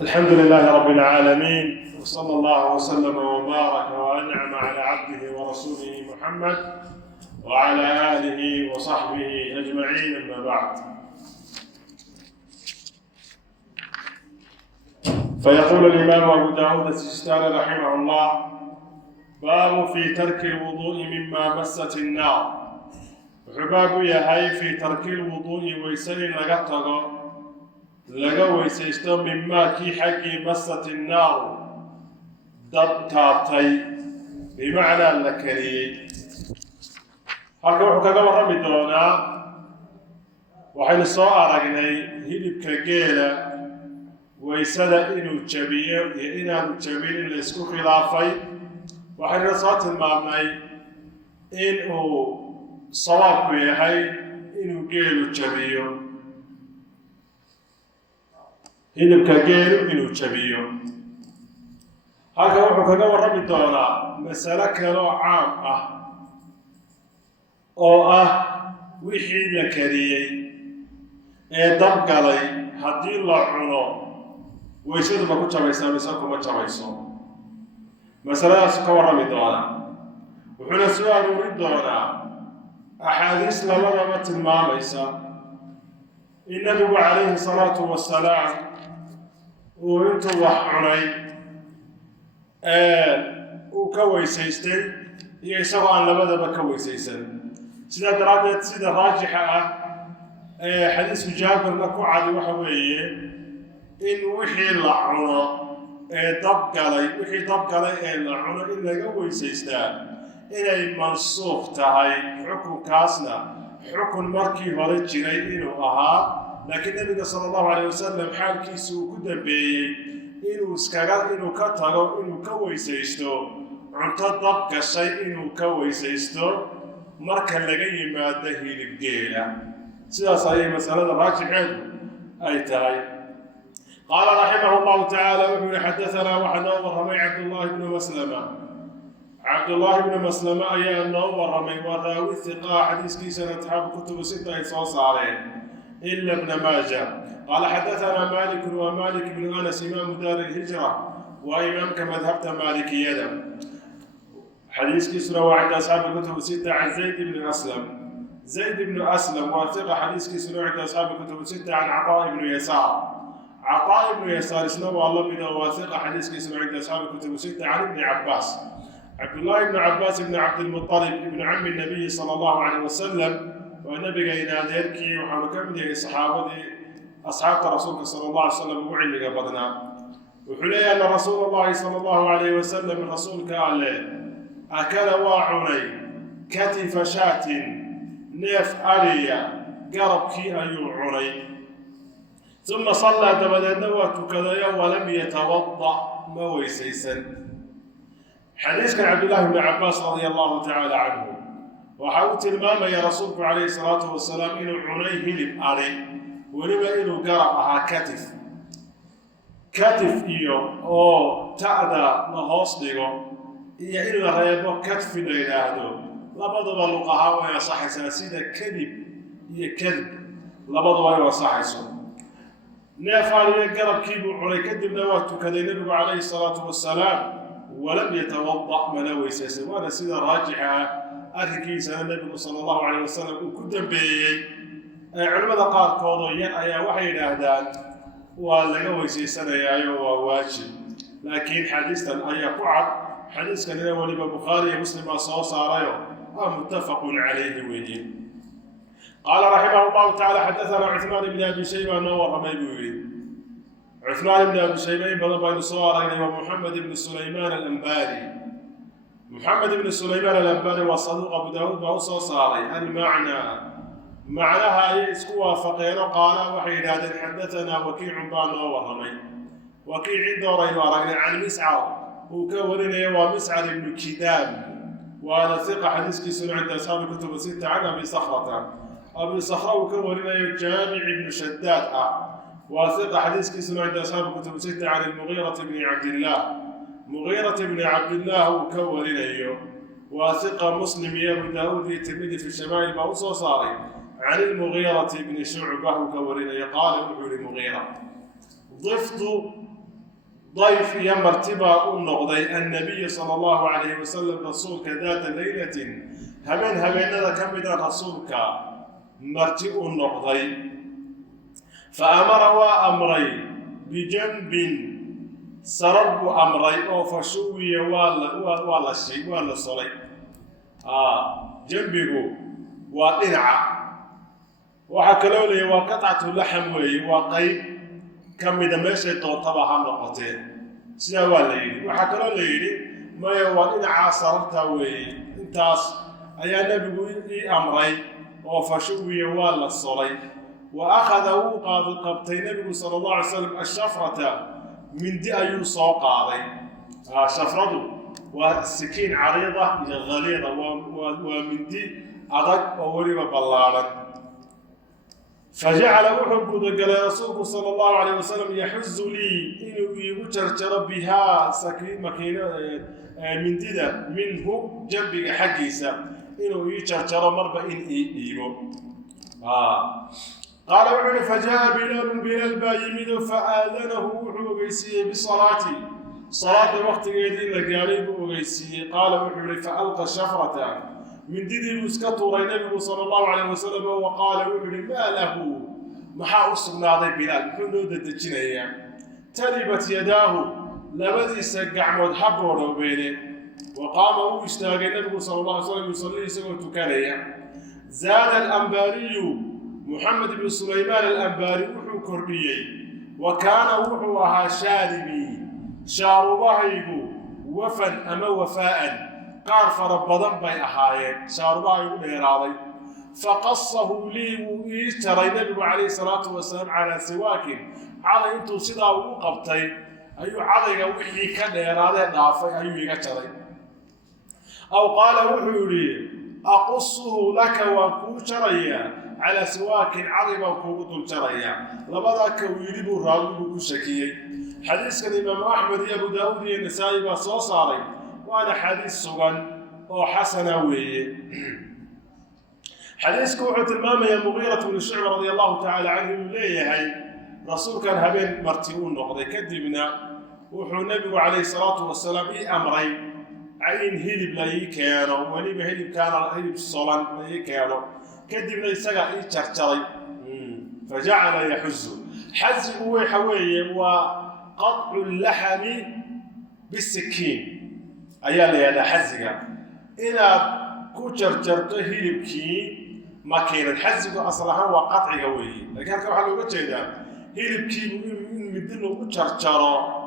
الحمد لله رب العالمين، وصلى الله وسلم وبارك وأنعم على عبده ورسوله محمد وعلى آله وصحبه أجمعين، أما بعد. فيقول الإمام أبو داود السجستاني رحمه الله: باب في ترك الوضوء مما مست النار. وحباب يهي في ترك الوضوء ويسن laga weysaysto mimaa kii xaggii masat innaaru dab taabtay, bimacnaa la kariyey. halka wuxuu kaga warrami doonaa, waxaynu soo aragnay hilibka geela weysada inuu jabiyo iyo inaanu jabin in la isku khilaafay. waxaynuna soo tilmaamnay in uu sawaabku yahay inuu geelu jabiyo, hilibka geelu inuu jabiyo. halka wuxuu kaga warrami doonaa masalo kaloo caam ah oo ah wixii la kariyey ee dab galay haddii la cuno weysadu ma ku jabaysaa mise kuma jabayso. masaladaasu ka warrami doonaa. wuxuuna soo aruurin doonaa axaadiis labadaba tilmaamaysa in nabigu calayhi salaatu wasalaam uu intuu wax cunay uu ka weysaystay iyo isagoo aan labadaba ka weysaysan. sidaa daraaddeed sida raajixa ah xadiisku jaabirna ku cadi waxa weeye in wixii la cuno ee wixii dabgalay ee la cuno in laga weysaystaa inay mansuuq tahay. xukunkaasna xukun markii hore jiray inuu ahaa, laakiin nabiga sala allahu calayh wasalam xaalkiisu uu ku dambeeyey inuu ka tago inuu ka weysaysto cunto dab gashay, inuu ka weysaysto marka laga yimaado hilib geela. sidaas ayay masalada raajixeedu ay tahay. qaala raximah llahu tacaala, wuxuu yihi xadaanaa waxaa noo warramay cabdullaahi bnu maslama ayaa noo warramay. waa raawi hiqaa, xadiiskiisana asxaabu kutubu sita ay soo saareen إلا ابن ماجه. قال حدثنا مالك ومالك بن أنس إمام دار الهجرة وإمام كمذهبت مالكية. حديث كسرى وعند أصحاب الكتب الستة عن زيد بن أسلم واثق. حديث كسرى وعند أصحاب الكتب الستة عن عطاء بن يسار اسمه الله بن واثق. حديث كسرى عند أصحاب الكتب الستة عن ابن عباس عبد الله بن عباس بن عبد المطلب ابن عم النبي صلى الله عليه وسلم، ونبينا إلى ذلكي وحنا كمدي أصحاب رسولك صلى الله عليه وسلم وعلمك بدنا. وحلي أن رسول الله صلى الله عليه وسلم الرسول قال: أكل واعني كتف شاة نيف أريا قرب كي أيو عني، ثم صلى دبدنوة كذا ولم يتوضأ مويسيسا. حديث كان عبد الله بن عباس رضي الله تعالى عنه. waxa uu tilmaamaya rasuulku calayhi salaatu wasalaam inuu cunay hilib ari, weliba inuu garab ahaa katif iyo oo ta'da la hoos dhigo iyo in la reebo katfi la yidhaahdo, labaduba luqahaa way ansaxaysaa. sida kadib iyo kadib labaduba ay ansaxayso. neef ariga garabkii buu cunay, kadibna waa tukaday nebigu calayhi salaatu wasalaam, walam yatawada mana weysaysan. waana sida raajixa ah arrinkiisana nebigu sala allahu calayh wasalam uu ku dambeeyey. culimmada qaarkoodoo yar ayaa waxay yidhaahdaan waa laga weysaysanayaayo waa waajib, laakiin xadiistan ayaa ku cad. xadiiskanina weliba bukhaari iyo muslim baa soo saarayo waa muttafaqun calayhi weeye. qaala raximah llahu tacaala xadaanaa cuثmaan ibni abi shayba noo warramay buu yidhi. cuثmaan ibni abi shayba in badan baynu soo aragnay. waa muxamed ibni sulaymaan alanbaari. محمد بن سليمان الأنباري وصدوق أبو داود بأوصى صاري المعنى معناها يسكوا فقير. قال وحيد هذا حدثنا وكيع بان وهمي وكيع دوري ورقنا عن مسعر وكورنا ومسعر بن كدام، وهذا ثقة حديث كسر عند أصحاب الكتب الستة عن أبي صخرة وكورنا جامع بن شداد وثقة حديث كسر عند أصحاب الكتب الستة عن المغيرة بن عبد الله وكورنا وثقة مسلم يا أبو داود الترمذي في الشمائل بأوصى صاري عن المغيرة بن شعبة وكورنا قال وحول المغيرة ضفت ضيف يمرتبا النقضي النبي صلى الله عليه وسلم رسولك ذات ليلة هبين كم دا رسولك مرتئ النقضي فأمر وأمري بجنب سرب أمري أو فشوي ولا شيء ولا صلي جنبه وإنعى وحكلوا لي وقطعة اللحم وقيب كم إذا ماشي طبعا نقطتين سوى لي وحكلوا لي ما وإنعى صرتها وإنتاس أي نبي أمري أو فشوي ولا صلي وأخذه قاضي قبطين النبي صلى الله عليه وسلم الشفرة من دي أيو صوق علي شفرته والسكين عريضة غليظة ومن دي أدق ووليب بلارا فجعل وحب قال رسولك صلى الله عليه وسلم يحز لي إنه يوتر بها سكين مكينة من دي منه جنبك حقيسة إنه يوتر مربع إن إيبو قال وعلي فجاء بلال بايمد فآذنه وحوغيسيه بصلاتي صلاة وقت قيدين لقاريب وغيسيه قال وعلي فألقى الشفرة من ديدي مسكته النبي صلى الله عليه وسلم وقال وعلي ما له محا أصبنا هذا بلال حلو ددجنيا تربت يداه لبدي سقع مذهب ولو بينه وقام هو اشتاق النبي صلى الله عليه وسلم يصلي سوى تكاليا زاد الأنباري محمد بن سليمان الأنباري وحو كربيي وكان وحوها شاربي شاربايغو وفن أما وفاء قال فربضان باي أحايين شاربايغو ديراضي فقصه لي ويشتري النبي عليه الصلاة والسلام على سواك على انتو سيدا وقبتي أيو عضيغا وحي كديراضي دافي أيو يغتري أو قال وحو لي أقصه لك وكوشريا على سواك عظيم وكوبط الجريا لبدا كويلي راوي كشكيي حديث الإمام أحمد أبو داود النسائي وصوصاري وأنا حديث سغن أو حسنوي حديث كوعة المامة يا مغيرة بن شعبة رضي الله تعالى عنه ليه هاي رسول كان هبين مرتئون نقضي كدبنا وحو النبي عليه الصلاة والسلام أمري عين هيلب لا يكيانو وليب هيلب كان هيلب الصلان لا يكيانو كدبنا يسقى يشرشري فجعل يحز حز هو حوي وقطع اللحم بالسكين أيا لي حزقة إلى كوشرشرته هيلبكي ماكينة حزقة أصلها وقطع قوي لكن هذا واحد لو جيدا هيلبكي مدينه كوشرشرة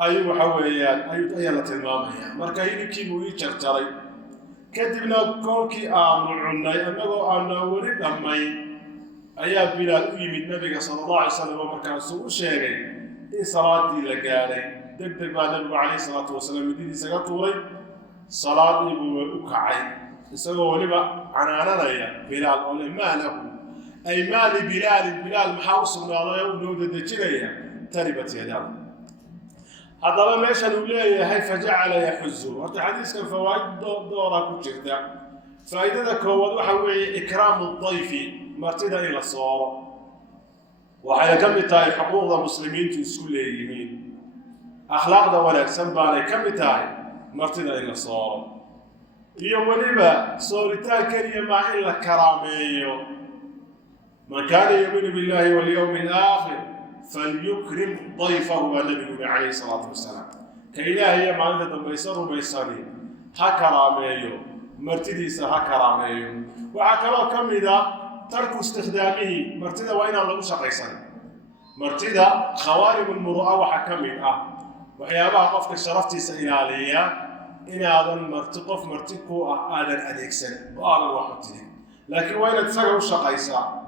أيوة حويان أيوة لا تلمامها مركا هيلبكي مو يشرشري كدبنا كوكي عناي أنه أنا ولد أمي أيا بلال يمد النبي صلى الله عليه وسلم ومكان سوء شيء إن صلاة دي لقاري دق النبي عليه الصلاة والسلام يدي سقطوري صلاة دي وكعي يسقوا ولبا عنانا يا بلال ولا ما له أي مال بلال محاوس من الله يولد الدجيلية تربت يداه هذا ما يشهد إليه هي فجعل يحزه هذا حديث كان فوائد دورة كجردا فائدة كود وحوي إكرام الضيف مرتدى إلى الصواب وحيا كم تاي حقوق المسلمين في سكول اليمين أخلاق دولا سنبالي كم تاي مرتدى إلى الصواب يوم ولبا صورتا كريما إلا كراميو من كان يؤمن بالله واليوم الآخر فليكرم ضيفه النبي عليه الصلاة والسلام كإلهي ما عندنا بيسر بيسري هكراميو مرتديس هكراميو وعكرا كم إذا ترك استخدامه مرتدى وين الله مشقيسا مرتدى خوارم المروءة وحكمها وحيابها قفك شرفتي سئلالية إن هذا المرتقف مرتقو آدن أديكسن وآدن وحطني لكن وين تسقى وشقيسا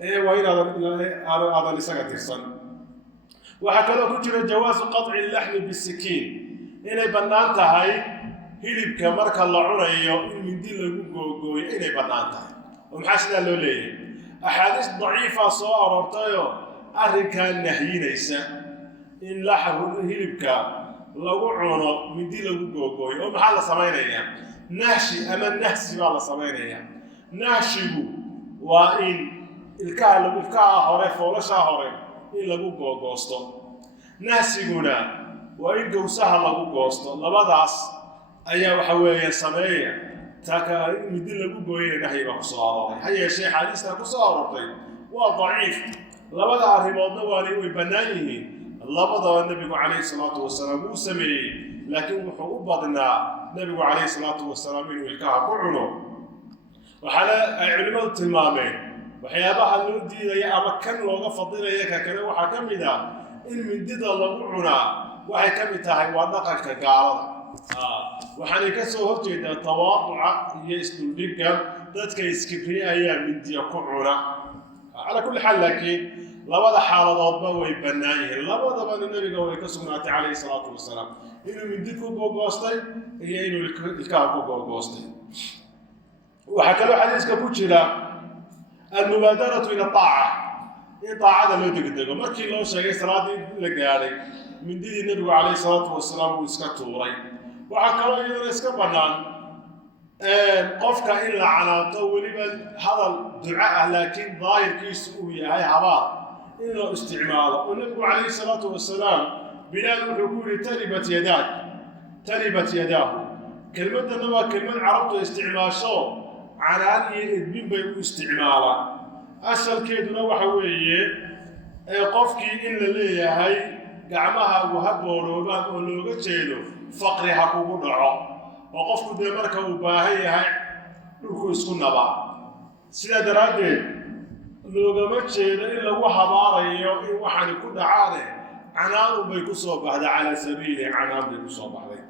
إيه وين هذا اللي سقى ترسن وهكذا كتير جواز قطع اللحم بالسكين إني بنانتها هاي هيلب كمرك الله عريو إن من دي لغوغوي إني بنانتها ومحاسنا لوليه أحاديث ضعيفة صور ارتيو أركان نهينيسا إن لحم هيلب لغو عونو من دي لغوغوي ومحال سمينيا ناشي أما نهسي بالله سمينيا ناشي وإن الكا هوري فولشا هوري إن لغو غوغوستو ناسيغونا waa in gowsaha lagu goosto labadaas ayaa waxa weeye sameeya taaka midi lagu gooyay nahyiga ku soo arooray ha yeeshee xadiista ku soo aroortay waa daciif labada arrimoodna way bannaan yihiin labadaba nabigu calayhi salaatu wasalaam uu sameeyey laakiin wuxuu u badnaa nabigu calayhi salaatu wasalaam inuu ilkaha ku cuno waxaana ay culimmadu tilmaameen waxyaabaha loo diidaya ama kan looga fadilaya ka kale waxaa ka mid ah in mindida lagu cunaa waxay ka mid tahay waa dhaqanka gaalada waxaanay ka soo horjeedaa tawaaduca iyo isduldhigga dadka iskibriye ayaa mindiya ku cuna calaa kulli xaal laakiin labada xaaladoodba way bannaan yihiin labadabana nabiga way ka sugnaatay calayhi salaatu wasalaam inuu mindi ku googoostay iyo inuu ilkaha ku googoostay waxaa kaloo xadiiska ku jira almubaadaratu ila aaca in daacada loo degdego markii loo sheegay salaadii la gaadhay mindidii nabigu calayhi salaatu wasalaam uu iska tuuray waxaa kaloo iyadana iska bannaan qofka in la canaanto weliba hadal duco ah laakiin daahirkiisu uu yahay habaar in loo isticmaalo oo nabigu calayhi salaatu wasalaam bilaal wuxuu ku yidhi taribat yadaahu kelmaddana waa kelmad carabtu isticmaasho canaan iyo edbin bay u isticmaalaan asalkeeduna waxa weeye qofkii in la leeyahay gacmahaagu ha booroobaan oo looga jeedo faqri ha kugu dhaco oo qofku dee marka uu baahan yahay dhulku isku nabaa sidaa daraaddeed loogama jeedo in lagu habaarayo in waxaani ku dhacaane canaanun bay ku soo baxday calaa sabiili canaan bay ku soo baxday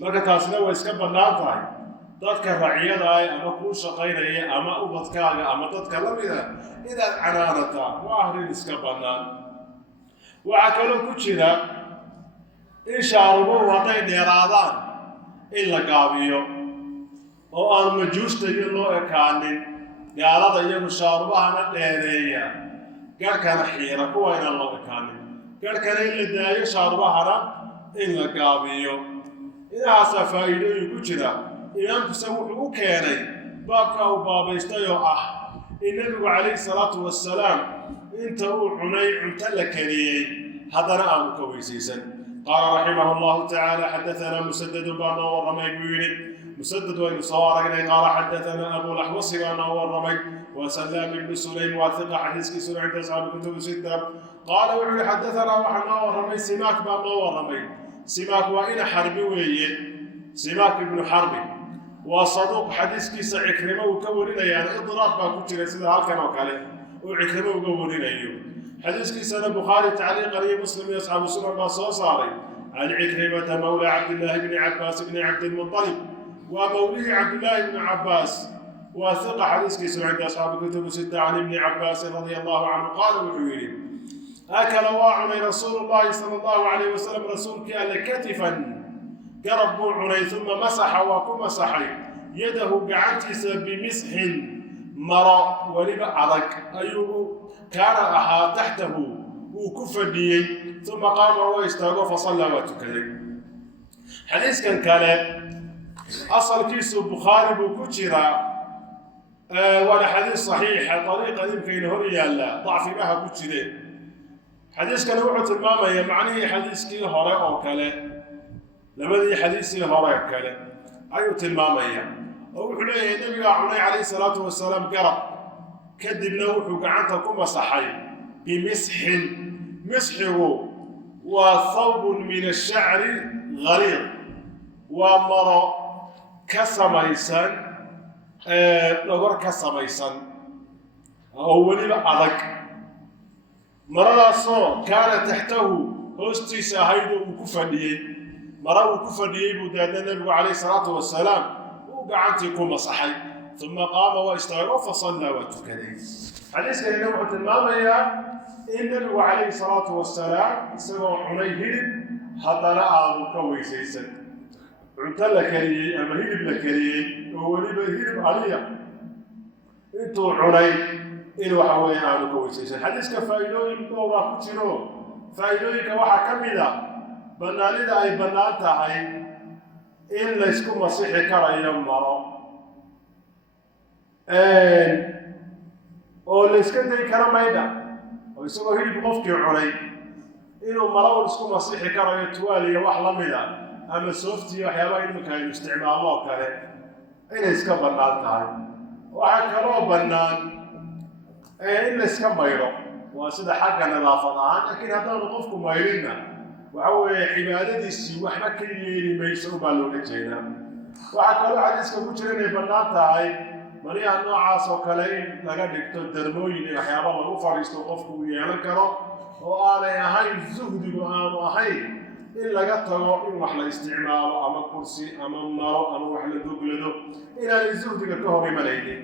marka taasina way iska bannaan tahay dadka racyada ama kuu shaqaynaya ama ubadkaaga ama dadka la mida inaad canaanataa waa arrin iska bannaan waxaa kaloo ku jira in shaarubuhu hadday dheeraadaan in la gaabiyo oo aan majuusta iyo loo ekaanin gaalada iyagu shaarubahana dheereeya garhkana xiira kuwa inaan loo ekaanin garhkana in la daayo shaarubahana in la gaabiyo inahaasaa faa'iidooyin ku jira imaamkuse wuxuu u keenay baabka uu baabaystay oo ah in nabigu calayhi salaatu wasalaam inta uu cunay cunto la kariyey haddana aanu ka weysaysan qaala raximahu allahu tacaala xadaanaa musadadun baa noo warramay buu yidhi musadad waynu soo aragnay qaala xadaanaa abulaxwasi baa noo warramay wa salaam ibnu sulaym waa hiqa xadiiskiisuna cinda asxaabi kutubi sita qaala wuxuu yihi xadaanaa waxaa noo warramay simaak baa noo warramay simaak waa ina xarbi weeye simaak ibnu xarbi waa saduuq xadiiskiisa cikrimo uu ka warinayaan idraab baa ku jira sida halkan oo kale uu cikrimo uga warinayo xadiiskiisana bukhaari tacliiqan iyo muslim iyo asxaabu sunan baa soo saaray can cikrimata mawla cabdillaahi bni cabbaas bni cabdilmuطalib waa mawlihii cabdillaahi bni cabbaas waa hiqa xadiiskiisuna cinda asxaabi kutubi sita can ibni cabbaasin radia allahu canhu qaala wuxuu yidhi akala waa cunay rasuulu llahi sala allahu calayh wasalam rasuulkii alle katifan garab buu cunay uma masaxa waa ku masaxay yadahu gacantiisa bimisxin maro weliba adag ayuu kaana ahaa taxtahu wuu ku fadhiyey uma qaama waa istaago fasallaa waa tukaday xadiiskan kale asalkiisu bukhaari buu ku jiraa waana xadiis saxiixa dariiqa imkayna hor yaalla dacfimaha ku jireen xadiiskana wuxuu tilmaamaya macnihii xadiiskii hore oo kale labadii xadiisii hore kale ayuu tilmaamaya oo wuxuu leeyahay nabigaa cunay calayhi salaatu wasalaam garab kadibna wuxuu gacanta ku masaxay bimisxin misxigu waa thawbun min ashacri haliid waa maro ka samaysan dhogor ka samaysan oo weliba adag maradaasoo kaana taxtahu hoostiisa ahayd oo uu ku fadhiyey mara uu ku fadhiyey buu daadna nabigu calayhi salaatu wasalaam uu gacantii ku masaxay uma qaama waa istaago fasallaa waa tukaday xadiiskanina wuxuu tilmaamayaa in nabigu calayhi salaatu wasalaam isagoo cunay hilib haddana aanu ka weysaysan cunto la kariyey ama hilib la kariyey oo weliba hilib aliya intuu cunay in waxa weeye aanu ka weysaysan xadiiska faa'iidooyin dhowraa ku jiro faa'iidooyinka waxaa ka mid a bannaanida ay bannaan tahay in laysku masixi karayo maro oo layska day kara maydha oo isagoo hilib qofkii cunay inuu maro isku masixi karayo tuwaaliya wax la mida ama sooftiyo waxyaabaha iminka aynu isticmaalno oo kale inay iska bannaan tahay. waxaa kaloo bannaan in la iska maydho waa sida xagga nadaafad ahaan, laakiin haddaanu qofku maydhinna waxa weeye cibaadadiisii waxba ka yeeli mayso ubaa looga jeedaa. waxaa kaloo xadiiska ku jira inay bannaan tahay maryaha noocaas oo kale in laga dhigto darmooyin iyo waxyaaba lagu fadhiisto qofku uu yeelan karo oo aanay ahayn zuhdigu aanu ahayn in laga tago in wax la isticmaalo ama kursi ama maro ama wax la goglado inaanay zuhdiga ka hor imanaynin.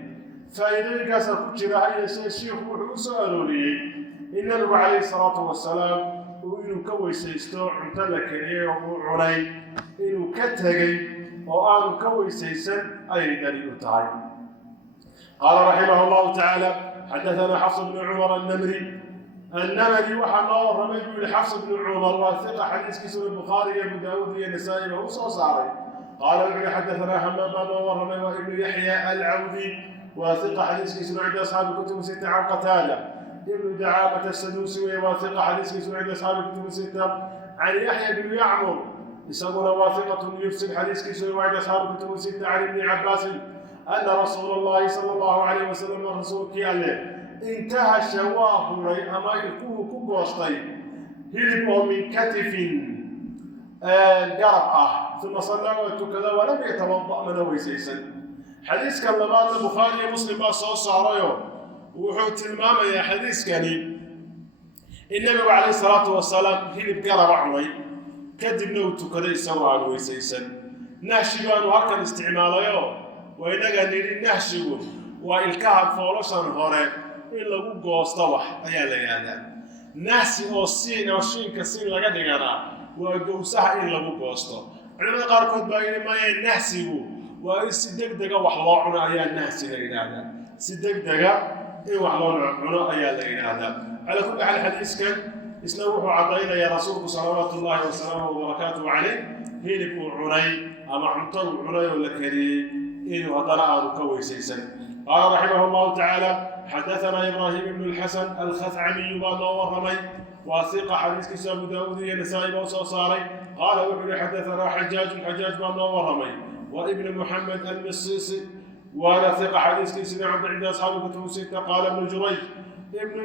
faa'iidooyinkaasaa ku jira ha yeeshee shiikhu wuxuu u soo arooriyey in nabigu calayhi salaatu wasalaam inuu ka weysaysto cunto la kariyey oo uu cunay inuu ka tegey oo aanu ka weysaysan ayay daliil u tahay. qaala raximah allahu tacaala xadaثana xafs bnu cumar النمري waxaa noo warramay buu yihi xafs bnu cumar waa hiqa xadiiskiisuna bukhaari iyo abu daawuud iyo nasaa'i ba u soo saaray. qaala wuxuu yihi xadaثana hamaam baa noo warramay waa ibnu yaxya alcawdi waa hiqa xadiiskiisuna cinda asxaabi kutubi sita can qataada. ibnu dacaamata asaduusi weye waa hiqa xadiiskiisuna cinda asxaabi kutubi sita can yaxya bnu yacmur isaguna waa hiqatun yufsid xadiiskiisuna waa cinda asxaabi kutubi sita can ibni cabaasin ana rasuula allahi sala allahu calayh wasalam rasuulkii alle intahasha waa huray ama ilkuhu ku goostay hilib oo min katifin garab ah uma sallaa waa tukada walam yatawada mana weysaysan. xadiiskan labaadna bukhaari iyo muslim baa soo saarayo wuxuu tilmaamayaa xadiiskani in nabigu calayhi salaatu wasalaam hilib garaba cunay kadibna uu tukaday isagoo aan weysaysan. nahshigaanu halkan isticmaalayo waa inaga nidhi nahshigu waa ilkaha foolashan hore in lagu goosto wax ayaa la yidhaahdaa. nahsi oo siin oo shiinka siin laga dhiganaa waa gowsaha in lagu goosto. culimada qaarkood baa yidhi maya nahsigu waa in si degdega wax loo cuno ayaa nahsi la yidhaahdaa. si degdega in wax loo cuno ayaa la yidhaahdaa. calaa kulli xaal xadiiskan isna wuxuu caddaynayaa rasuulku salawaatu ullaahi wasalaamuhu wabarakaatuhu calayh hilib uu cunay ama cuntaduu cunay oo la kariyey inuu haddana aanu ka weysaysan. qaala raximah allahu tacaala xadaثana ibraahim ibnu اlxasan alkhascamiyu baa noo warramay waa hiqa xadiiskiisa abu daawuud iyo nasaa'i baa u soo saaray. qaala wuxuu yihi xadaثanaa xajaajun xajaaj baa noo warramay waa ibnu muxamed almisisi waana hiqa xadiiskiisina cinda asxaabi kutubu sita. qaala ibnu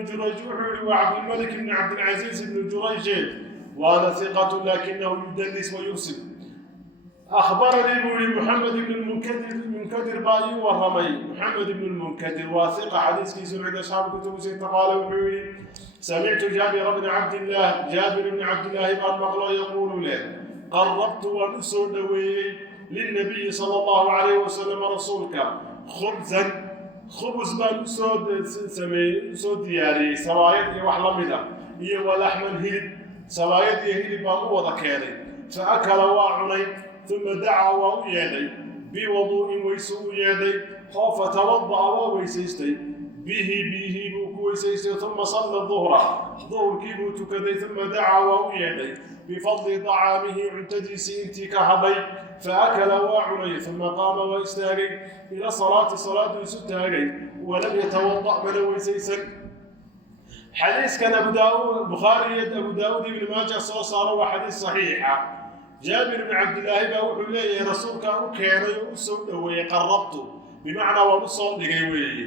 jurayj wuxuu yihi waa cabdilmalik ibni cabdilcaziiz ibnu jurayje waana hiqatu lakinahu yudalis wayursil. أخبرني بولي محمد بن المنكدر باي ورمي محمد بن المنكدر واثق حديث في سمع أصحاب كتب ستة. قال وحولي سمعت جابر بن عبد الله قال مقلا يقول له قربت ونسو دوي للنبي صلى الله عليه وسلم رسولك خبزا خبز بن سود دياري سوايد وحلمدا هي ولحما هيد سوايد هيد بقوة ذكاري فأكل وعني ثم دعا ويدي بوضوء ويسوء يدي فتوضأ ويسيستي به بوكويسيستي ثم صلى الظهر كيبو تكدي ثم دعا ويدي بفضل طعامه عنتدي سينتي كهبي فأكل وعني ثم قام ويستاغي إلى صلاة ستاغي ولم يتوضأ من ويسيسا. حديث كان أبو داود بخاري أبو داود بن ماجه صار وحديث صحيحة. جابر بن عبد الله baa wuxuu leeyahay rasuulka u keenay oo u soo dhaweeyay qarrabtu bimacnaa waa u soo dhigay weeye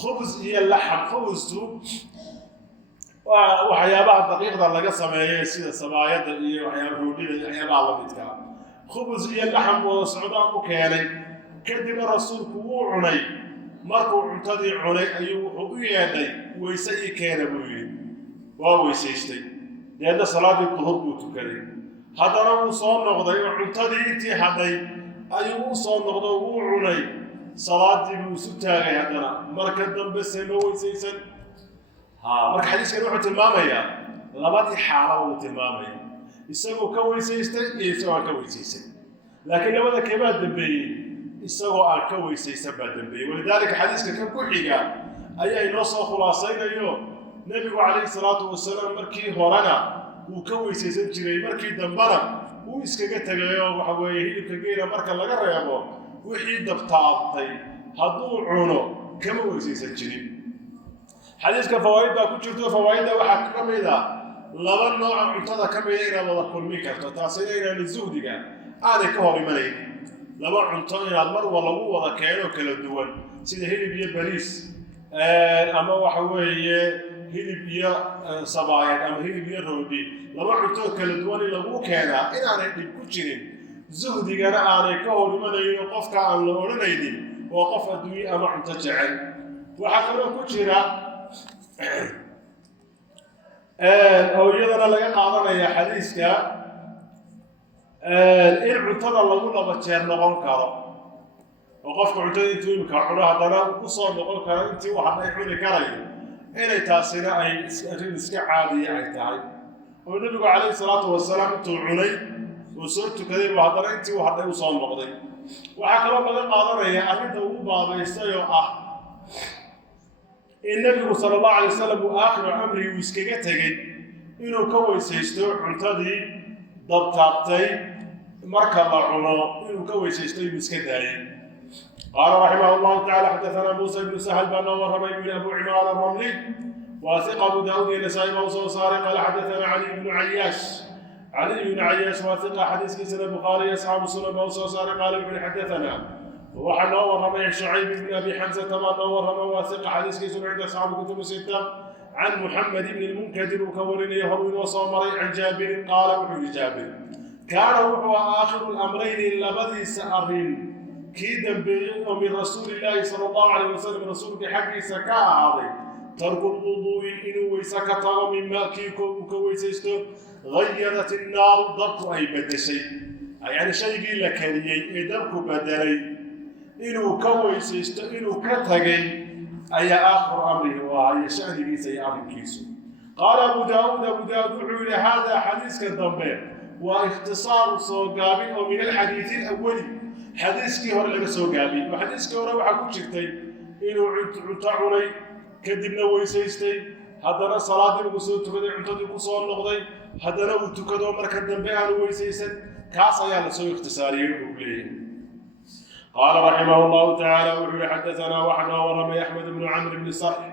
khubz iyo laxam. khubztu waa waxyaabaha daqiiqda laga sameeyay sida sabaayada iyo waxyaabaha roodhida iyo waxyaabaha la midka. khubz iyo laxam oo socdaan u keenay kadib rasuulku wuu cunay. markuu cuntadii cunay ayuu wuxuu u yeedhay weyse ii keena buu yidhi waa weysaystay deedna salaadii qudub buu tukaday. haddana wuu soo noqday oo cuntadii intii hadhay ayuu u soo noqdo wuu cunay salaadii buu isu taagay haddana marka dambe seema weysaysan. marka xadiiskan wuxuu tilmaamayaa labadii xaalo uu tilmaamaya isagoo ka weysaystay iyo isagoo aan ka weysaysan. laakiin labada keebaa dambeeyey isagoo aan ka weysaysan baa dambeeyey. walidaalika xadiiska kan ku xiga ayaa inoo soo khulaasaynayo nebigu calayhi salaatu wasalaam markii horena wuu ka weysaysan jiray markii dambana wuu iskaga tegayo waxa weeye hilibka geela marka laga reebo wixii dabtaabtay hadduu cuno kama weysaysan jirin. xadiiska fawaa'id baa ku jirto fawaa'idda waxaa ka mid ah laba nooc cuntada ka mid inaad wada kulmi karto taasina inaan zuhdiga aanay ka hor imanayn laba cunto inaad mar walba lagu wada keeno kala duwan sida hilib iyo bariis ama waxa weeye hilib iyo sabaayad ama hilib iyo roodi laba cunto kala duwan in lagu keenaa inaanay dhib ku jirin zuhdigana aanay ka hor imanayn qofka aan la odhanaynin oo qof adduunye ama cunto jecel waxaa kaloo ku jira oo iyadana laga qaadanaya xadiiska in cuntada lagu laba jeer noqon karo oo qofka cuntada intuu imika cuno haddana ku soo noqon karo intii uu hadhay cuni karayo inay taasina ay arrin iska caadiya ay tahay oo nabigu calayhi salaatu wasalaam intuu cunay oo soo tukaday buu haddana intii uu hadhay u soo noqday waxaa kaloo laga qaadanaya arrinta ugu baabaystay oo ah in nabigu sala allahu alay wasalam uu aakhiru amrigii uu iskaga tegey inuu ka weysaysto cuntadii dabtaabtay marka la cuno inuu ka weysaysto inuu iska daayay قال رحمه الله تعالى حدثنا موسى بن سهل بن ورمي بن ابو عمران الرملي واثق ابو داود النسائي موسى صارق قال حدثنا علي بن عياش واثق حديث كسر البخاري اصحاب السنن موسى صارق قال ابن حدثنا وحنا ورمي شعيب بن ابي حمزه تمام ورمي واثق حديث كسر عند اصحاب الكتب السته عن محمد بن المنكدر وكورن يهوي وصامري عن جابر قال ابن جابر كان هو اخر الامرين لبدي سأرين كي دنبيه من رسول الله صلى الله عليه وسلم رسولك حقي سكاء هذا ترك الوضوء إنه ويسكته مما كيكو ويسيستو غيرت النار ضبط أي بدشي يعني شيء قيل لك هذي درك بدلي إنه كويسيستو إنه كتغي أي آخر أمره وهي شأن بيسي آخر كيسو قال أبو داود وعلى هذا حديث كالضمبين واختصار صوغابي ومن الحديث الأولي حديثكي هور laga soo gaabay xadiiskii hore waxa ku jirtay inuu cunto cunay kadibna weysaystay haddana salaadii uu soo tukaday cuntadii ku soo noqday haddana uu tukado marka dambe aan weysaysan kaas ayaa la soo ikhtisaariyay uu leeyahay قال رحمه الله تعالى وحنا حدثنا وحنا ورمي احمد بن عمرو بن صالح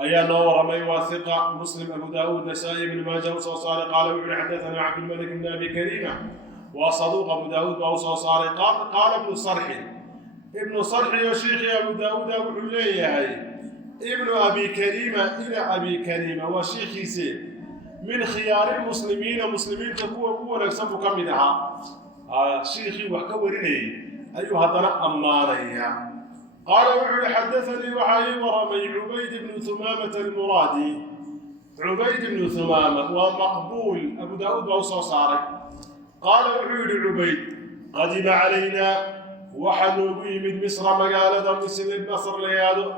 ايانا ورمي واثق مسلم ابو داود نسائي بن ماجه وصالح قال وحنا حدثنا عبد الملك بن ابي كريمه وصدوق أبو داود وأوصى صاري قال ابن صرح يا شيخي أبو داود أبو حلية ابن أبي كريمة إلى أبي كريمة وشيخي سي من خيار المسلمين تقوى قوة نكسب كمدها شيخي وحكورني أيها هذا أمانيا قال وحل حدثني وحي ورمي عبيد بن ثمامة المرادي عبيد بن ثمامة ومقبول أبو داود وأوصى صاري قال وحول عبيد قدم علينا وحنوبي من مصر مقالة مصر ليادو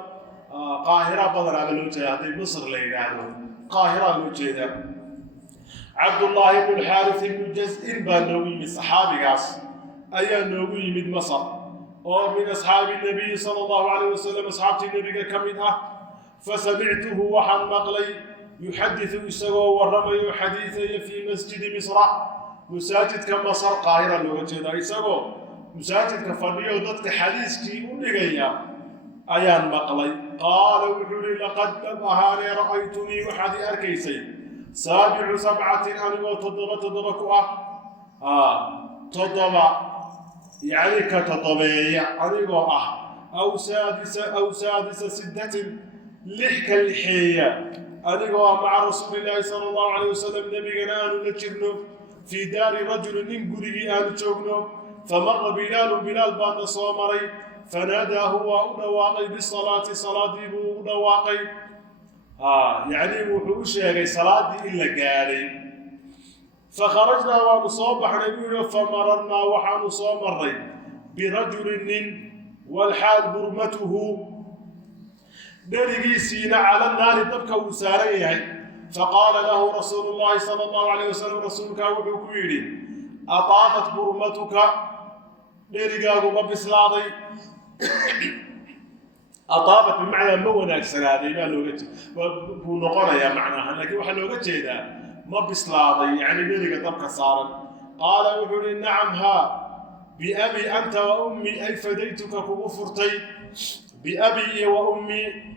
قاهرة بدر على الوجه مصر ليادو قاهرة الوجه عبد الله بن الحارث بن جزء بانوي من صحابي قاس أي نووي من مصر ومن أصحاب النبي صلى الله عليه وسلم أصحاب النبي كمنها فسمعته وحن مقلي يحدث يسوى ورمي حديثي في مسجد مصر مساجد كما صار قاهرة لوجه يسوى مساجد كفرنيه ضدك حديثكي ولغيا أيان مقلي قال وحولي لقد أهاني رأيتني وحدي أركيسي سابع سبعة أنا تضبكوا تضبع يعني كتضبيع أنا أو سادس سدة لحك اللحية أنا مع رسول الله صلى الله عليه وسلم نبينا نجرنه في دار رجل ننقره آل جوغنو فمر بلال بان صومري فنادى هو ونواقي بالصلاة صلاة ونواقي يعني وحوشي صلاة إلا قاري فخرجنا ونصوبح نبينا فمررنا وحان صومري برجل والحال برمته درقي سينا على النار تبكى وساريه فقال له رسول الله صلى الله عليه وسلم رسولك وحكويري أطابت برمتك لرقاق مبسلاضي أطابت بمعنى موناك سنادي ما لوجت ونقرا يا معناها لكن وحنا لوجت هذا مبسلاضي يعني لرقا تبقى صارا قال وحولي نعم ها بأبي أنت وأمي أي فديتك كغفرتي بأبي وأمي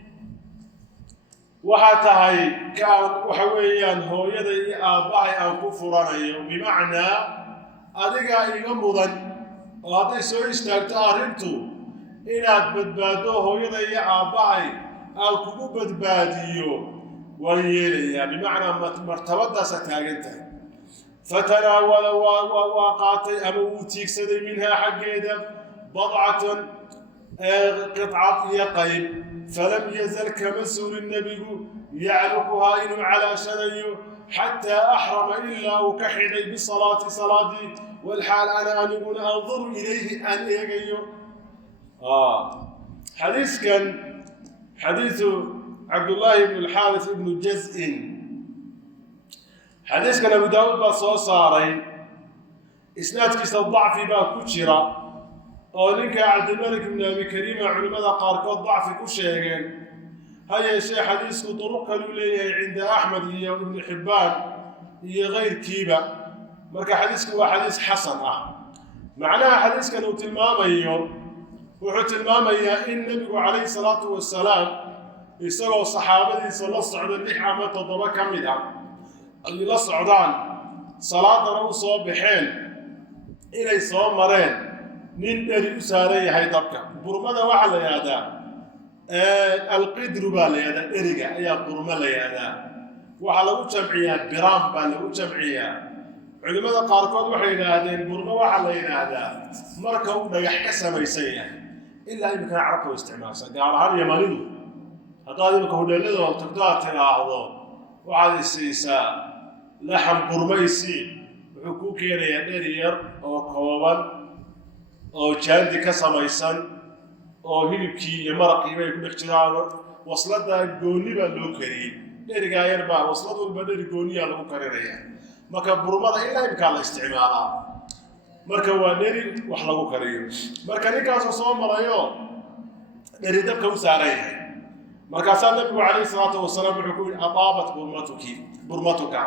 وحتى كان وحويا هو يدي آبائي أو كفرانيو بمعنى أديك يغمضا وهذا سوي استاكتارنتو إنك بدبادوه يدي آبائي أو كبو بدباديو ويلي بمعنى مرتبطة ستاقنتها فتناول وقاطي أموتيك سدي منها حقيدا بضعة قطعة يقين فلم يزل كمسؤول النبي يعلقها إنه على شنيه حتى أحرم إلا وكحدي بالصلاة صلاتي والحال أنا أقول أنظر إليه أن يجيو حديث كان حديث عبد الله بن الحارث بن جزء حديث كان أبو داود بصوصاري إسناد كيس الضعف با كتشرا ولك عبد الملك بن أبي كريمة علماء قاركات ضعف كشيغين هيا شيء حديث طرق الوليه عند أحمد وابن حبان هي غير كيبة مركا حديث هو حديث حسن معناها حديث كانوا تلماميو وحو تلماميا إن النبي عليه الصلاة والسلام يسوى الصحابة صلى الله عليه وسلم لحامة تضبا كاملة اللي لا صعدان صلاة رو صباحين إلى صوم مرين نين دري ساري هاي دبكة برمدا وعلى يادا القدر باليادا إرجع يا برمدا يادا وعلى وجمعية برام بالي وجمعية علماء قاركود وحين هذين برمدا وعلى يادا مركو نجح كسر يسيا إلا إن كان عرفوا استعمال قال هذا يمانينه هذا يمكن هدلله تقدر تلاحظه وعلى السيسا لحم برميسي وحكوكين يدير أو كوابان أو جاندي كسمايسان أو هيبكي يمرق يبي اختيار وصلت الجوني باللوكري ديرجا يربع وصلت البدر الجوني على مكررية ما كان برمضة إلا يمكن الاستعمال مركب وديري وحلو كريم مركب نكاس وصوم مرايو ديري دبك وساريه مركز النبي عليه الصلاة والسلام يقول أطابت برمتك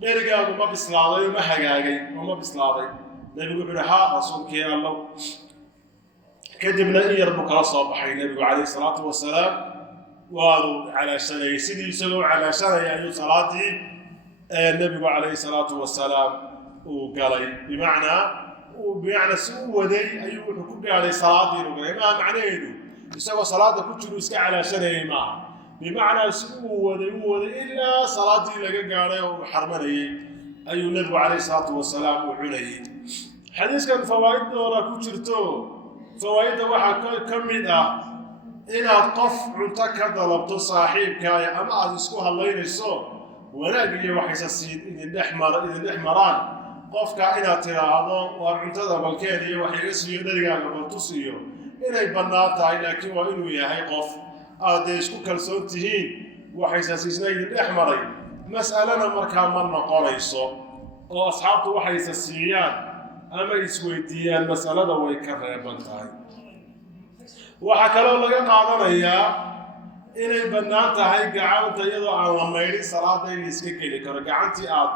ديرجا وما بسلاضي ما حقاقي وما بسلاضي النبي يقول ها رسولك يا الله كدبنا يربك الصباح النبي عليه الصلاة والسلام وارو على سنة سيدي يسلو على سنة يعني صلاتي النبي عليه الصلاة والسلام وقال بمعنى سوى دي أيوه كل عليه صلاتي ما معناه يسوى صلاة كتشلو يسكع على شنه معه بمعنى سوى إلا صلاة لقى قارئ وحرمني أي النبي عليه الصلاة والسلام وعليه حديث كان فوائد دورة كتشرتو فوائد واحد كمدة إن القف عنتك ضلبت صاحبك يا أما أذكوها الله ينسو ونبي وحيس السيد إذن الإحمران قفك إن تراضو وعنتظر بالكيني وحيس يدري قبل تصيو inay bannaan tahay laakiin waa inuu yahay qof aad isku kalsoon tihiin waxaysaasisna idin dhex maray mas'alana markaa ma noqonayso oo asxaabtu waxaysa siiyaan ama isweydiiyaan mas'alada way ka reeban tahay waxa kaloo laga qaadanayaa inay bannaan tahay gacanta iyadoo aan la maydhin salaada in iska geli karo gacantii aad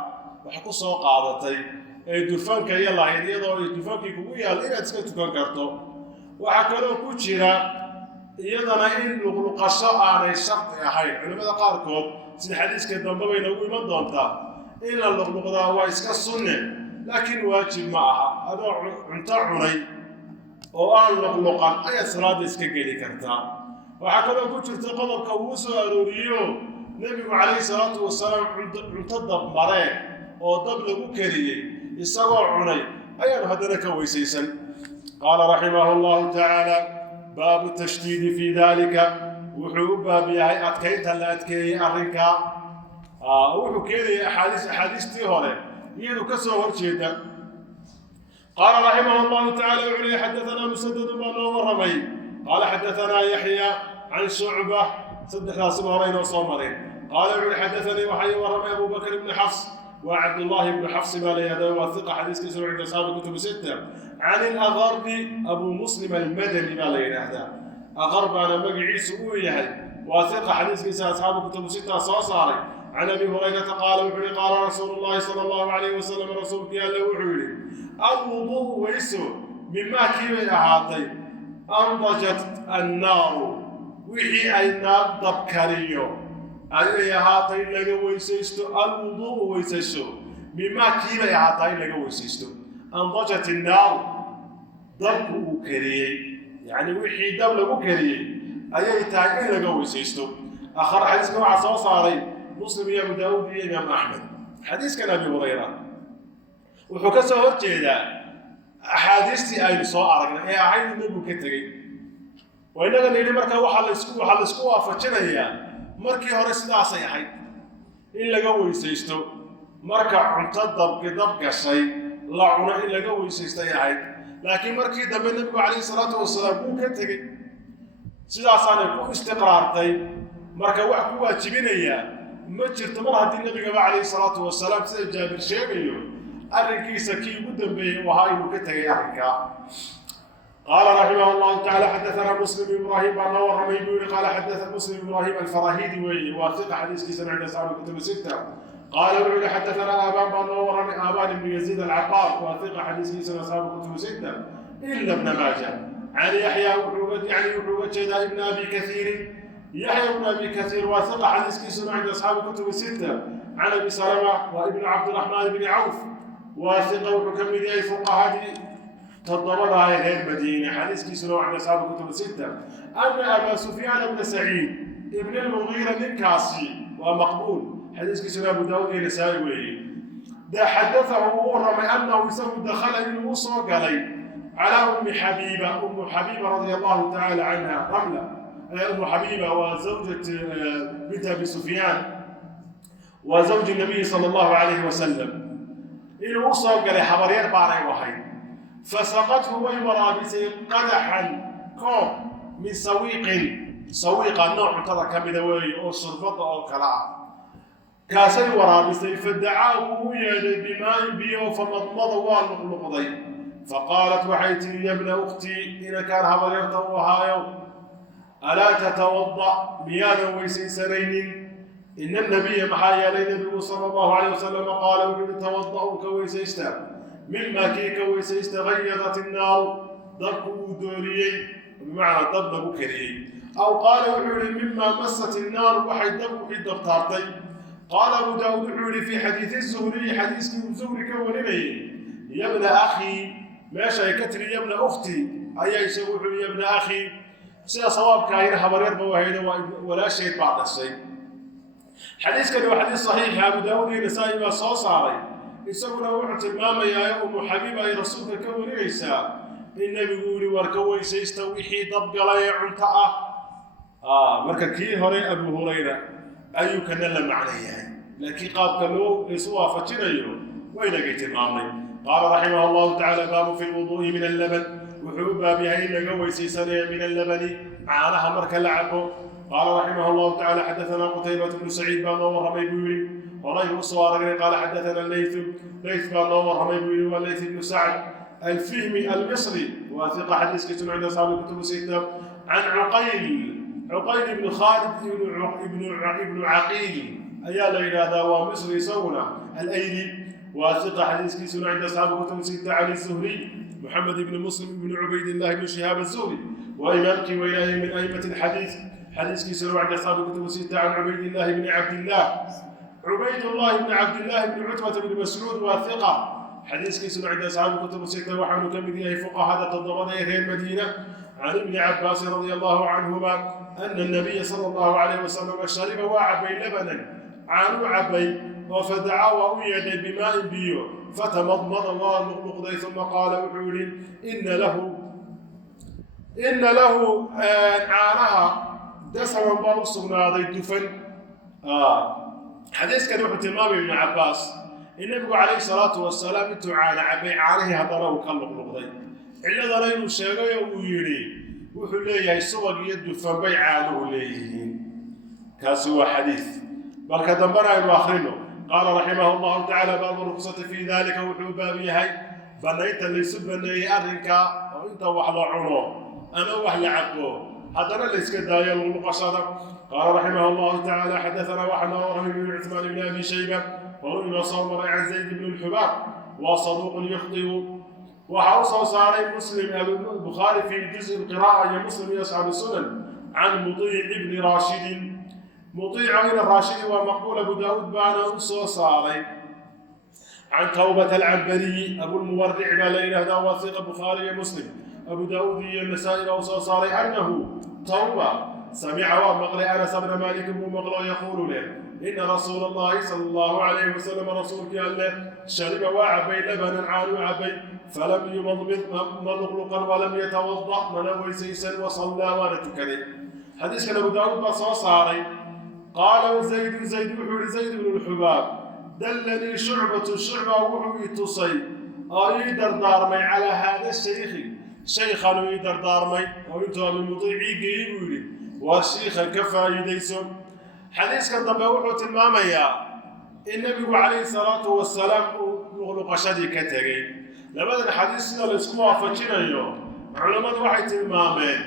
wax ku soo qaadatay ee dufanka iyo lahayd iyadoo dufankii kugu yaal inaad iska tukan karto وحكلوا كتيرا يدنا إن لقشة على الشرط أحيان علماء قاركود سيد حديث كده بين أبوي ما ضمتا إلا اللقطة هو إسك السنة لكن واجب معها هذا عنتعني وأن اللقطة أي صلاة إسك جلي كرتا وحكلوا كتير تقدر كوسو أروريو نبي عليه الصلاة والسلام عنتضب مريء أو ضبل بكري يسوع عني أيان هذا كويسيسا قال رحمه الله تعالى باب التشديد في ذلك وحب بها أتكيت الأتكي أرنكا وحكيلي أحاديث تيهوري يدو كسو ورشيدا قال رحمه الله تعالى وعلي حدثنا مسدد بن ورمي قال حدثنا يحيى عن شعبة صدح سمارين وصومرين قال وعلي حدثني وحي ورمي أبو بكر بن حفص وعبد الله بن حفص ما ليهدى وثقة حديث كسر عند أصحاب الكتب الستة عن الأغرب أبو مسلم المدني ما ليهدى أغرب أنا مقعي سؤوية وثقة حديث كسر أصحاب الكتب الستة صاصاري عن أبي هريرة قال وحولي قال رسول الله صلى الله عليه وسلم رسولك يا الله وحولي الوضوء ويسو مما كيف أعطي أنضجت النار وحي أي نار ضبكريو أي هاتين لغا ويسيستو الوضوء ويسيستو مما كيبا هاتين لغا ويسيستو أنضجت النار ضرب كريي يعني وحي دولة كريي أي تاجين لغا ويسيستو آخر حديث كما عصا صاري مسلم يا أبو داود يا إمام أحمد حديث كان أبي هريرة وحكسه هرجيدا أحاديثتي أي سو أرغنا إيه عين النبي كتغي وإننا نيلي marka waxa la isku waafajinaya markii hore sidaas ay ahayd in laga weysaysto marka cunto dab gashay la cuno in laga weysaysto ay ahayd laakiin markii dambe nabigu kaleey salaatu wasalaam uu ka tagay sidaas aan ku istiqraartay marka wax ku waajibinaya ma jirto mar haddii nabiga kaleey salaatu wasalaam sida Jaabir sheegayo arrinkiisa kii ugu dambeeyay waxa uu ka tagay arrinka قال رحمه الله تعالى حدثنا مسلم إبراهيم بن ورمي قال حدث مسلم إبراهيم الفراهيدي وثق حديث كيسان عند أصحاب الكتب الستة قال حدثنا آبان بن ورمي آبان بن يزيد العقار وثق حديث كيسان أصحاب الكتب الستة إلا ابن ماجه عن يحيى وحوجة ابن أبي كثير يحيى بن أبي كثير وثق حديث كيسان عند أصحاب الكتب الستة عن أبي سلمة وابن عبد الرحمن بن عوف وثق وحكم أي فقهاء تضمنها غير مدينة حديث كيسلو عن أصحاب الكتب الستة أن أبا سفيان بن سعيد ابن المغيرة الكاسي ومقبول حديث كيسلو أبو داود النسائي ده حدثه ورمى أنه يسوي دخل الوصى على أم حبيبة رضي الله تعالى عنها رملة أم حبيبة وزوجة بنت أبي سفيان وزوج النبي صلى الله عليه وسلم الوصى قال حبرير باري وحيد فسقته ويمرابسي قدحا كوب من سويق النوع ترى كبدوي او شربط او كلا كاسي ورابسي فدعاه يد بماء بيو فمضمض والمقلقضي فقالت وحيتي يا ابن اختي ان كان هبريرته وهايو الا تتوضا ميانا ويسي سنين ان النبي محايا النبي صلى الله عليه وسلم قال توضأوا كويسيستا مما كيك ويستغيظت النار ضرب دوريي بمعنى ضرب كريي أو قال وحوري مما مست النار وحي ضرب في الضبطارتي قال أبو داود وحوري في حديث الزهري حديث الزهري كونمي يا ابن أخي ماشي كتري يا ابن أختي أي يسوي يا ابن أخي سيا صواب كاين حبرير بوهيد ولا شيء بعد الشيء حديث كان حديث صحيح أبو داود النسائي وصوصاري isaguna wuxuu tilmaamayaa Ummu Habiba ay rasuulka ka warinaysaa in nabigu yiri warka weysaysta wixii dab galay cunto marka kii hore Abu Hurayra ayuu kana la macnayahay laakiin qaabka loo isu waafajinayo wayna tilmaamay qala rahimahullahu ta'ala babu fi al-wudu'i min al-laban wuxuu baabiyahay laga weysaysanaya min al-labani caanaha marka la cabo qala rahimahullahu ta'ala hadathana Qutaybah ibn Sa'id baan warramay buu والله وصوارق قال حدثنا الليث بن ورمي والليث بن سعد الفهمي المصري وثق حديث كتب عند اصحاب الكتب الستة عن عقيل بن خالد ابن عقيل ايا ليلى هذا ومصري سونا الايلي وثق حديث كتب عند اصحاب الكتب الستة عن الزهري محمد بن مسلم بن عبيد الله بن شهاب الزهري وإمام كويلاه من أئمة الحديث حديث كتب عند اصحاب الكتب الستة عن عبيد الله بن عبد الله عبيد الله بن عبد الله بن عتبة بن مسعود وثقة حديث كيس عند أصحاب الكتب الستة وحن كمديه فقهاء تضمن إليه المدينة عن ابن عباس رضي الله عنهما أن النبي صلى الله عليه وسلم شرب وعبي لبنا عن عبي وفدعا وأيد بماء بيو فتمضمض ونقضي ثم قال وحول إن له عانها دسما باوصنا ذي دفن حديث كان يحب تمام ابن عباس النبي عليه الصلاة والسلام تعالى عبي عليه هذا وكان لقضي إلا ذلك الشيء ويري وحول ليه السوق يد فبيعانه ليه كاسوا حديث بل كدنبنا الواخرين قال رحمه الله تعالى باب الرخصة في ذلك وحول بابي هاي بنيت اللي سبني أرنك وانت وحلا عنه أنا وحلا عبه حضر الاسكداية والمقصدة قال رحمه الله تعالى حدثنا وحنا ورمي بن عثمان بن أبي شيبة ورمي صومر عن زيد بن الحباب وصدوق يخطئ وحوصى صاري مسلم البخاري في جزء القراءة يا مسلم يصحب السنن عن مطيع بن راشد مطيع إلى الراشد ومقبول أبو داود بانا أسو صاري عن توبة العنبري أبو المورع ما ليلة هذا وثيق البخاري مسلم أبو داود النسائي أسو صاري أنه توبة سمع ومقل أنس بن مالك بن مغلو يقول له إن رسول الله صلى الله عليه وسلم رسولك الله شرب وعبي لبنا عن وعبي فلم يمضمض ملقلقا ولم يتوضأ منوي سيسا وصلى ونتكري حديث كان أبو داود بصاصاري قال زيد وحول زيد بن الحباب دلني شعبة وحوي تصي أيدر دارمي على هذا الشيخ شيخا يدر دارمي وينتهى المطيعي قيبولي والشيخ كفى يديسون حديث كان طبعا تلماميا النبي عليه الصلاة والسلام لغلق شدي كتغي لماذا الحديث سيدا الاسكوا فجينيو علماء واحد تلمامين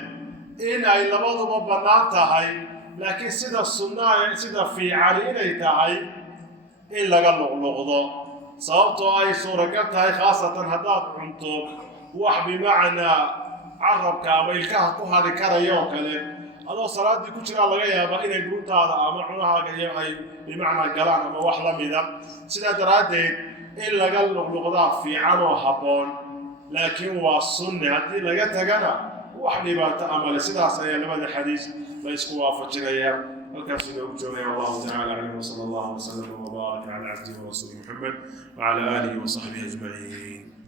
إن أي لبضوا ببنان تهي لكن سيدا السنة سيدا في علينا تهي إلا قال لغلقضو صوبتو أي صورة قلتها خاصة هداد عنتو wax bimacnaa carabka ama ilkaha ku hadi karayo kale adoo salaadii ku jira laga yaabaa inay guntaada ama cunahaaga iyo ay bimacnaa galaan ama wax la mida sidaa daraadeed in laga luqluqdaa fiican oo habboon laakiin waa sunne haddii laga tagana wax dhibaato amale sidaas ayaa labada xadiis la isku waafajinaya halkaas inuu joogay Allahu ta'ala alayhi wa sallallahu wa sallam wa baraka ala abdihi wa rasulihi Muhammad wa ala alihi wa sahbihi ajma'in